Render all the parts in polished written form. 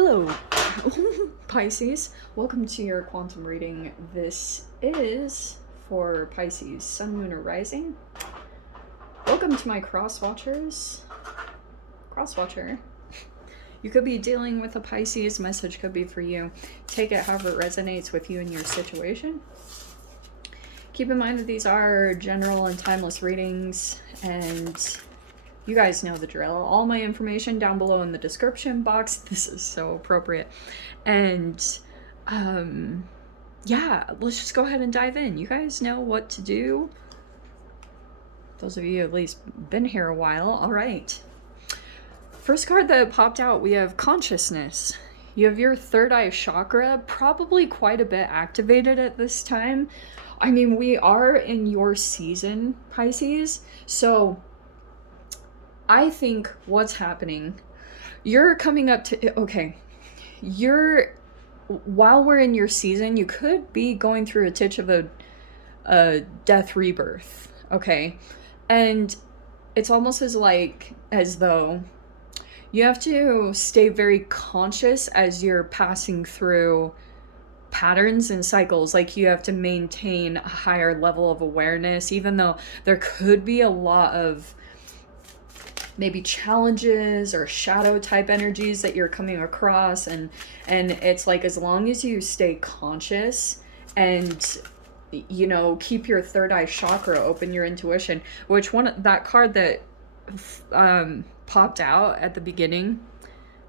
Hello, Pisces. Welcome to your quantum reading. This is for Pisces, Sun, Moon, or Rising. Welcome to my cross-watchers. Cross-watcher. You could be dealing with a Pisces. Message could be for you. Take it however it resonates with you and your situation. Keep in mind that these are general and timeless readings, and you guys know the drill. All my information down below in the description box. This is so appropriate. And yeah, let's just go ahead and dive in. You guys know what to do. Those of you at least been here a while. All right. First card that popped out, we have consciousness. You have your third eye chakra, probably quite a bit activated at this time. I mean, we are in your season, Pisces. So I think what's happening, you're coming up to, okay, while we're in your season, you could be going through a titch of a death rebirth, okay? And it's almost as though you have to stay very conscious as you're passing through patterns and cycles. Like, you have to maintain a higher level of awareness, even though there could be a lot of maybe challenges or shadow type energies that you're coming across, and it's like, as long as you stay conscious and, you know, keep your third eye chakra open, your intuition, which that card that popped out at the beginning,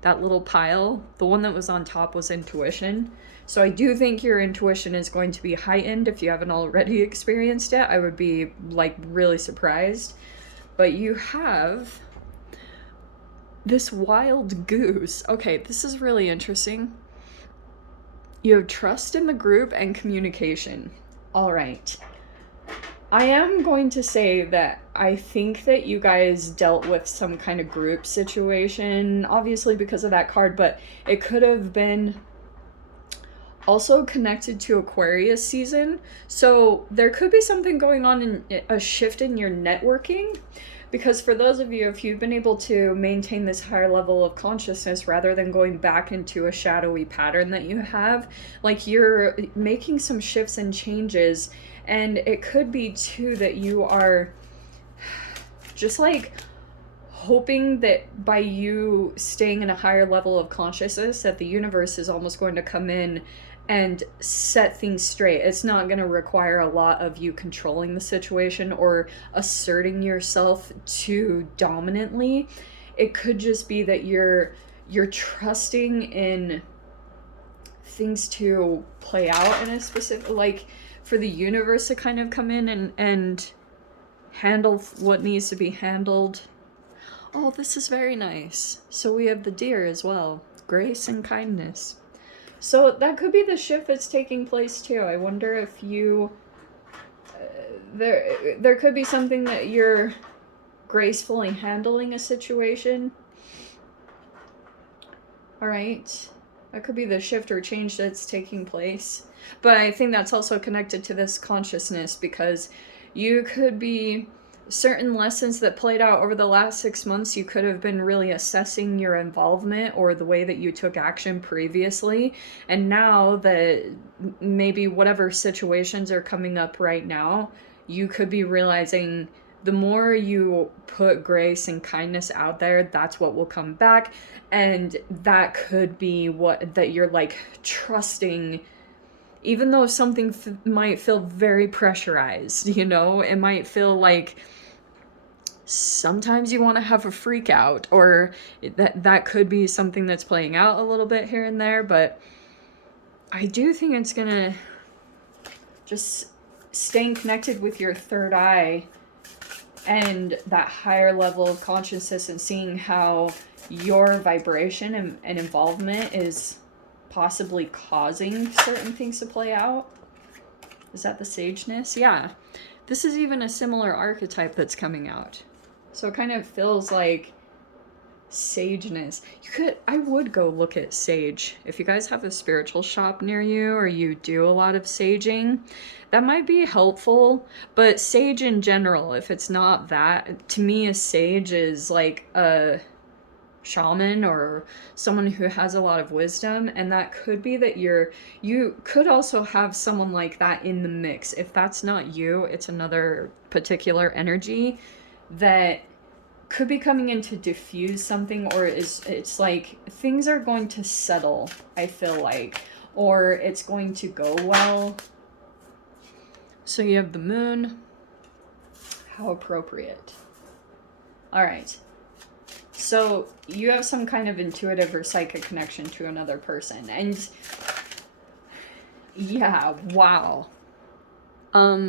that little pile, the one that was on top was intuition. So I do think your intuition is going to be heightened. If you haven't already experienced it, I would be like really surprised. But you have this wild goose. Okay, this is really interesting. You have trust in the group and communication. All right. I am going to say that I think that you guys dealt with some kind of group situation, obviously because of that card, but it could have been also connected to Aquarius season. So there could be something going on in a shift in your networking. Because for those of you, if you've been able to maintain this higher level of consciousness rather than going back into a shadowy pattern that you have, like, you're making some shifts and changes. And it could be too that you are just like hoping that by you staying in a higher level of consciousness, that the universe is almost going to come in and set things straight. It's not going to require a lot of you controlling the situation or asserting yourself too dominantly. It could just be that you're trusting in things to play out in a specific, like, for the universe to kind of come in and handle what needs to be handled. Oh, this is very nice. So we have the deer as well. Grace and kindness. So that could be the shift that's taking place too. I wonder if you, there could be something that you're gracefully handling a situation. All right. That could be the shift or change that's taking place. But I think that's also connected to this consciousness, because you could be certain lessons that played out over the last 6 months. You could have been really assessing your involvement or the way that you took action previously. And now that maybe whatever situations are coming up right now, you could be realizing the more you put grace and kindness out there, that's what will come back. And that could be that you're like trusting, even though something might feel very pressurized, you know, it might feel like sometimes you want to have a freak out, or that could be something that's playing out a little bit here and there. But I do think it's gonna just staying connected with your third eye and that higher level of consciousness, and seeing how your vibration and involvement is possibly causing certain things to play out. Is that the sageness? Yeah. This is even a similar archetype that's coming out. So it kind of feels like sageness. I would go look at sage. If you guys have a spiritual shop near you, or you do a lot of saging, that might be helpful. But sage in general, if it's not that, to me a sage is like a shaman or someone who has a lot of wisdom, and that could be that you could also have someone like that in the mix. If that's not you, it's another particular energy that could be coming in to diffuse something, or it's like things are going to settle, I feel like, or it's going to go well. So you have the moon. How appropriate. All right. So you have some kind of intuitive or psychic connection to another person. And yeah, wow.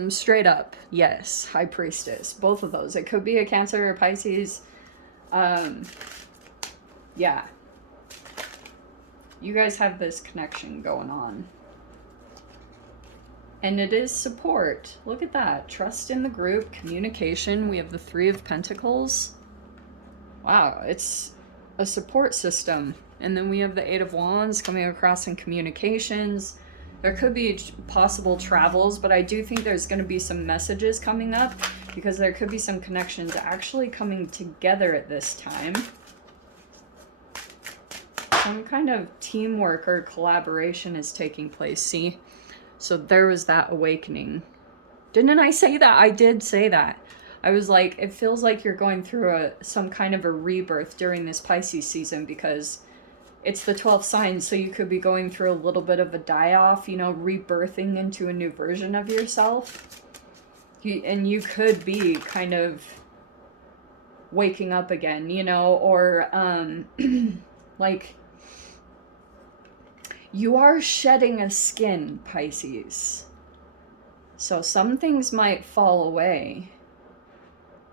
Straight up, yes, High Priestess. Both of those. It could be a Cancer or Pisces. Yeah. You guys have this connection going on. And it is support. Look at that. Trust in the group, communication. We have the Three of Pentacles. Wow, it's a support system. And then we have the Eight of Wands coming across in communications. There could be possible travels, but I do think there's going to be some messages coming up because there could be some connections actually coming together at this time. Some kind of teamwork or collaboration is taking place, see? So there was that awakening. Didn't I say that? I did say that. I was like, it feels like you're going through some kind of a rebirth during this Pisces season because it's the 12th sign, so you could be going through a little bit of a die-off, you know, rebirthing into a new version of yourself. And you could be kind of waking up again, you know, or like you are shedding a skin, Pisces. So some things might fall away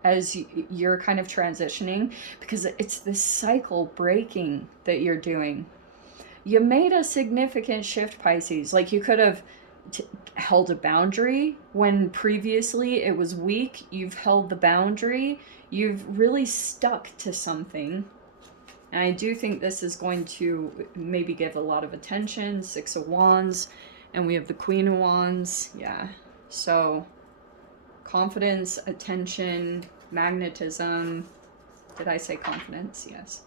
as you're kind of transitioning, because it's this cycle breaking that you're doing. You made a significant shift, Pisces. Like you could have held a boundary when previously it was weak. You've held the boundary. You've really stuck to something. And I do think this is going to maybe give a lot of attention. Six of Wands. And we have the Queen of Wands. Yeah. So confidence, attention, magnetism. Did I say confidence? Yes.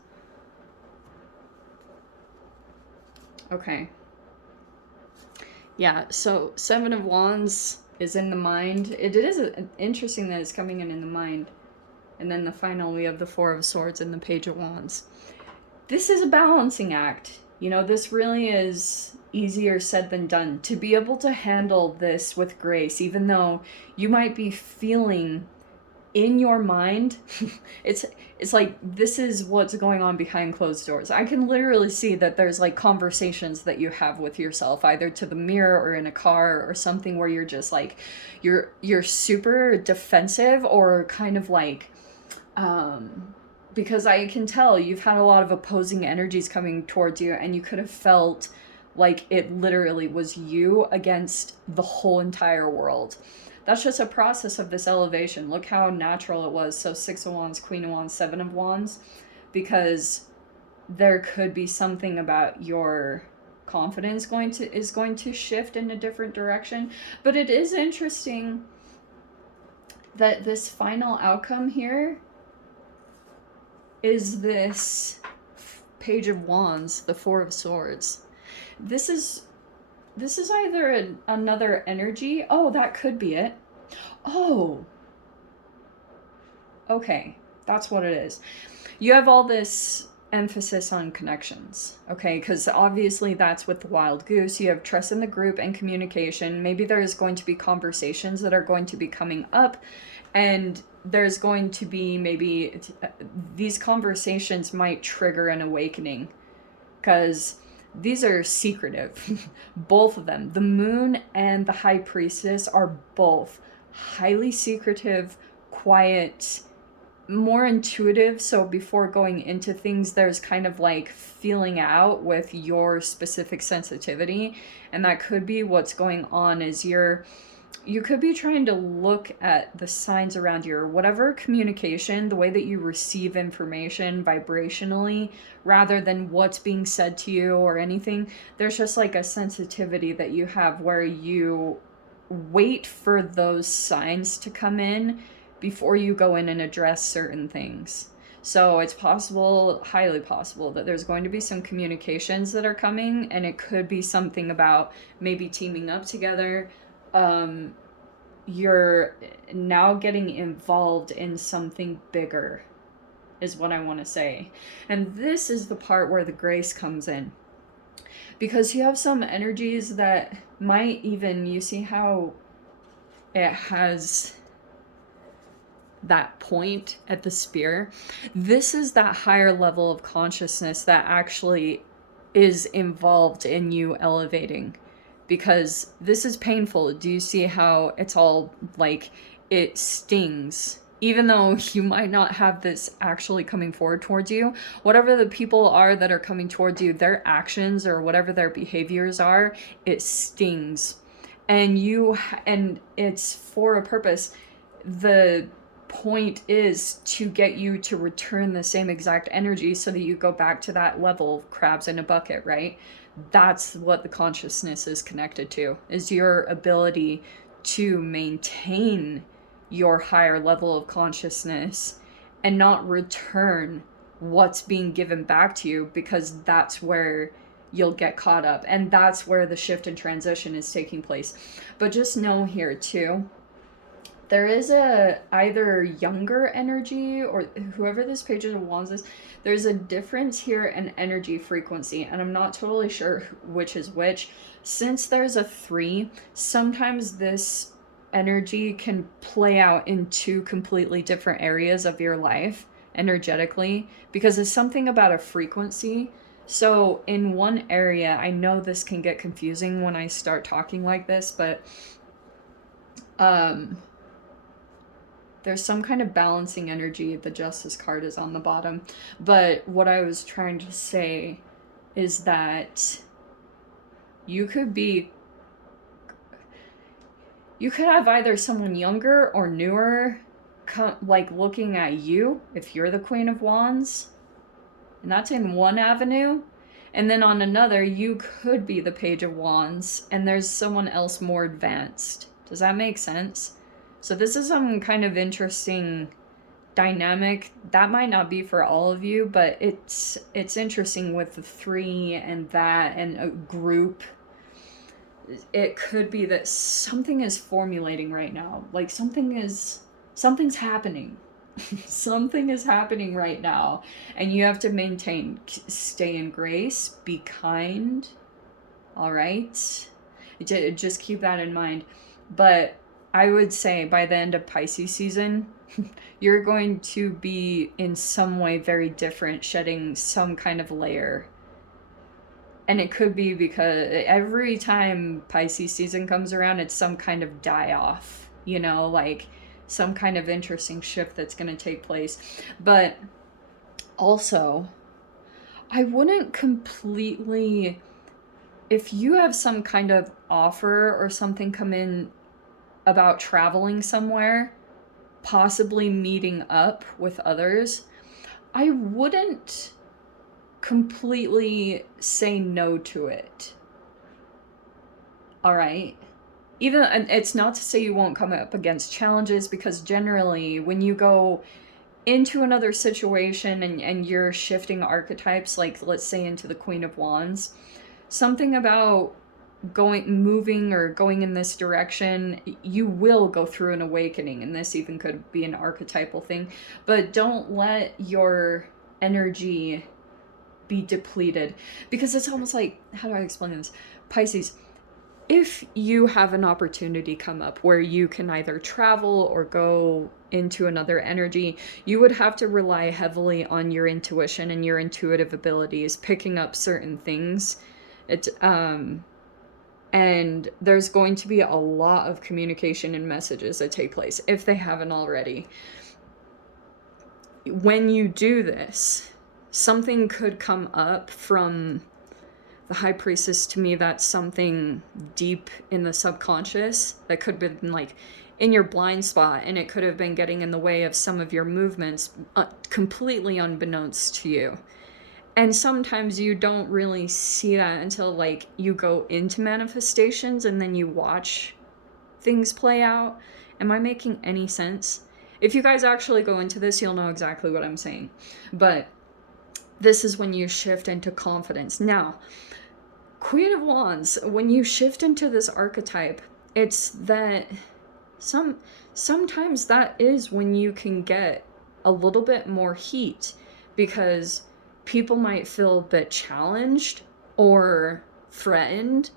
Okay. Yeah, so Seven of Wands is in the mind. It is interesting that it's coming in the mind. And then the final, we have the Four of Swords and the Page of Wands. This is a balancing act. You know, this really is easier said than done. To be able to handle this with grace, even though you might be feeling in your mind, it's like this is what's going on behind closed doors. I can literally see that there's like conversations that you have with yourself, either to the mirror or in a car or something, where you're just like you're super defensive or kind of like because I can tell you've had a lot of opposing energies coming towards you, and you could have felt like it literally was you against the whole entire world. That's just a process of this elevation. Look how natural it was. So Six of Wands, Queen of Wands, Seven of Wands, because there could be something about your confidence is going to shift in a different direction. But it is interesting that this final outcome here is this Page of Wands, the Four of Swords. This is either another energy. Oh, that could be it. Oh. Okay, that's what it is. You have all this emphasis on connections, okay? Because obviously that's with the wild goose. You have trust in the group and communication. Maybe there is going to be conversations that are going to be coming up, and there's going to be maybe these conversations might trigger an awakening, because these are secretive. Both of them, the moon and the high priestess, are both highly secretive, quiet, more intuitive. So before going into things, there's kind of like feeling out with your specific sensitivity, and that could be what's going on. Is you could be trying to look at the signs around you, or whatever communication, the way that you receive information vibrationally, rather than what's being said to you or anything. There's just like a sensitivity that you have where you wait for those signs to come in before you go in and address certain things. So it's possible, highly possible, that there's going to be some communications that are coming, and it could be something about maybe teaming up together. You're now getting involved in something bigger, is what I want to say. And this is the part where the grace comes in. Because you have some energies that might even, you see how it has that point at the spear? This is that higher level of consciousness that actually is involved in you elevating. Because this is painful. Do you see how it's all like, it stings? Even though you might not have this actually coming forward towards you, whatever the people are that are coming towards you, their actions or whatever their behaviors are, it stings. And it's for a purpose. The point is to get you to return the same exact energy so that you go back to that level of crabs in a bucket, right? That's what the consciousness is connected to, is your ability to maintain your higher level of consciousness and not return what's being given back to you, because that's where you'll get caught up, and that's where the shift and transition is taking place. But just know here too, there is a either younger energy, or whoever this Page of Wands is, there's a difference here in energy frequency, and I'm not totally sure which is which. Since there's a 3, sometimes this energy can play out in 2 completely different areas of your life energetically, because it's something about a frequency. So in one area, I know this can get confusing when I start talking like this, but there's some kind of balancing energy. The Justice card is on the bottom. But what I was trying to say is that you could have either someone younger or newer like looking at you if you're the Queen of Wands. And that's in one avenue. And then on another, you could be the Page of Wands, and there's someone else more advanced. Does that make sense? So this is some kind of interesting dynamic. That might not be for all of you, but it's interesting with the 3 and that and a group. It could be that something is formulating right now. Like something's happening. Something is happening right now, and you have to maintain, stay in grace, be kind. All right, just keep that in mind. But I would say by the end of Pisces season, you're going to be in some way very different, shedding some kind of layer. And it could be because every time Pisces season comes around, it's some kind of die-off, like some kind of interesting shift that's going to take place. But also, I wouldn't completely, if you have some kind of offer or something come in about traveling somewhere, possibly meeting up with others, I wouldn't completely say no to it. All right? Even, and it's not to say you won't come up against challenges, because generally when you go into another situation and you're shifting archetypes, like let's say into the Queen of Wands, something about moving or going in this direction, you will go through an awakening, and this even could be an archetypal thing. But don't let your energy be depleted, because it's almost like, how do I explain this? Pisces, if you have an opportunity come up where you can either travel or go into another energy, you would have to rely heavily on your intuition and your intuitive abilities, picking up certain things. And there's going to be a lot of communication and messages that take place, if they haven't already. When you do this, something could come up from the High Priestess. To me, that's something deep in the subconscious that could have been like in your blind spot, and it could have been getting in the way of some of your movements, completely unbeknownst to you. And sometimes you don't really see that until like you go into manifestations and then you watch things play out. Am I making any sense? If you guys actually go into this, you'll know exactly what I'm saying. But this is when you shift into confidence. Now, Queen of Wands, when you shift into this archetype, it's that sometimes that is when you can get a little bit more heat, because people might feel a bit challenged or threatened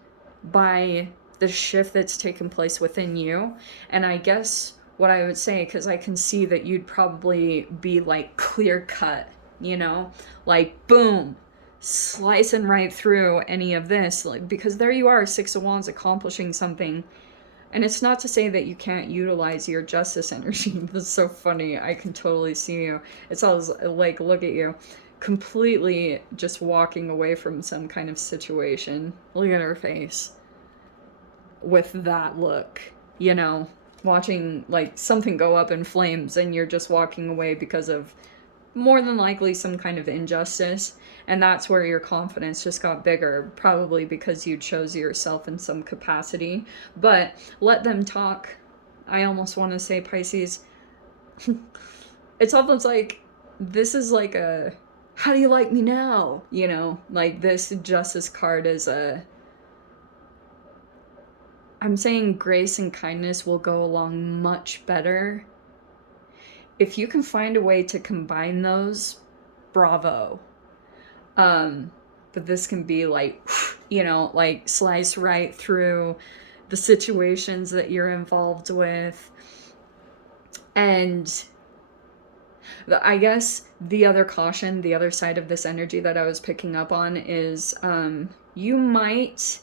by the shift that's taken place within you. And I guess what I would say, because I can see that you'd probably be like clear cut, you know, like boom, slicing right through any of this, like, because there you are, Six of Wands, accomplishing something. And it's not to say that you can't utilize your justice energy. That's so funny. I can totally see you. It's always like, look at you, completely just walking away from some kind of situation. Look at her face with that look, you know, watching like something go up in flames, and you're just walking away because of more than likely some kind of injustice. And that's where your confidence just got bigger, probably because you chose yourself in some capacity. But let them talk. I almost want to say, Pisces, it's almost like this is like a, how do you like me now? You know, like this justice card is a, I'm saying grace and kindness will go along much better. If you can find a way to combine those, bravo. But this can be like, you know, like slice right through the situations that you're involved with. And I guess the other caution, the other side of this energy that I was picking up on is you might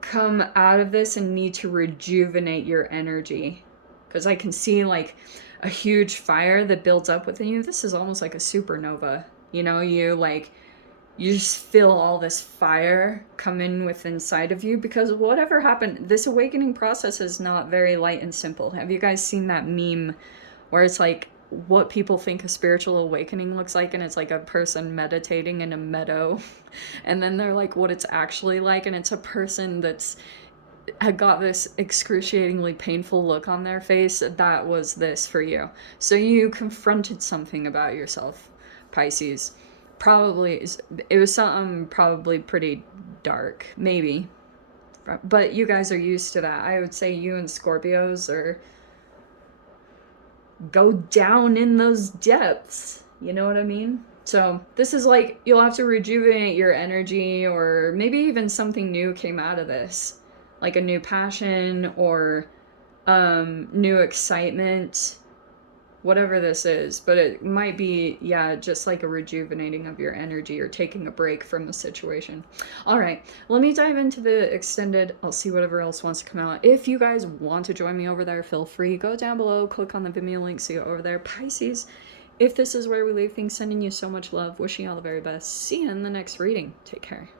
come out of this and need to rejuvenate your energy. Because I can see like a huge fire that builds up within you. This is almost like a supernova. You know, you just feel all this fire come in with inside of you, because whatever happened, this awakening process is not very light and simple. Have you guys seen that meme where it's like what people think a spiritual awakening looks like, and it's like a person meditating in a meadow, and then they're like what it's actually like, and it's a person that's had got this excruciatingly painful look on their face. That was this for you. So you confronted something about yourself, Pisces. Probably, it was something probably pretty dark, maybe. But you guys are used to that. I would say you and Scorpios are go down in those depths. You know what I mean? So this is like, you'll have to rejuvenate your energy, or maybe even something new came out of this. Like a new passion or new excitement, whatever this is. But it might be, yeah, just like a rejuvenating of your energy or taking a break from the situation. All right, let me dive into the extended. I'll see whatever else wants to come out. If you guys want to join me over there, feel free. Go down below, click on the Vimeo link, see you over there. Pisces, if this is where we leave things, sending you so much love, wishing you all the very best. See you in the next reading. Take care.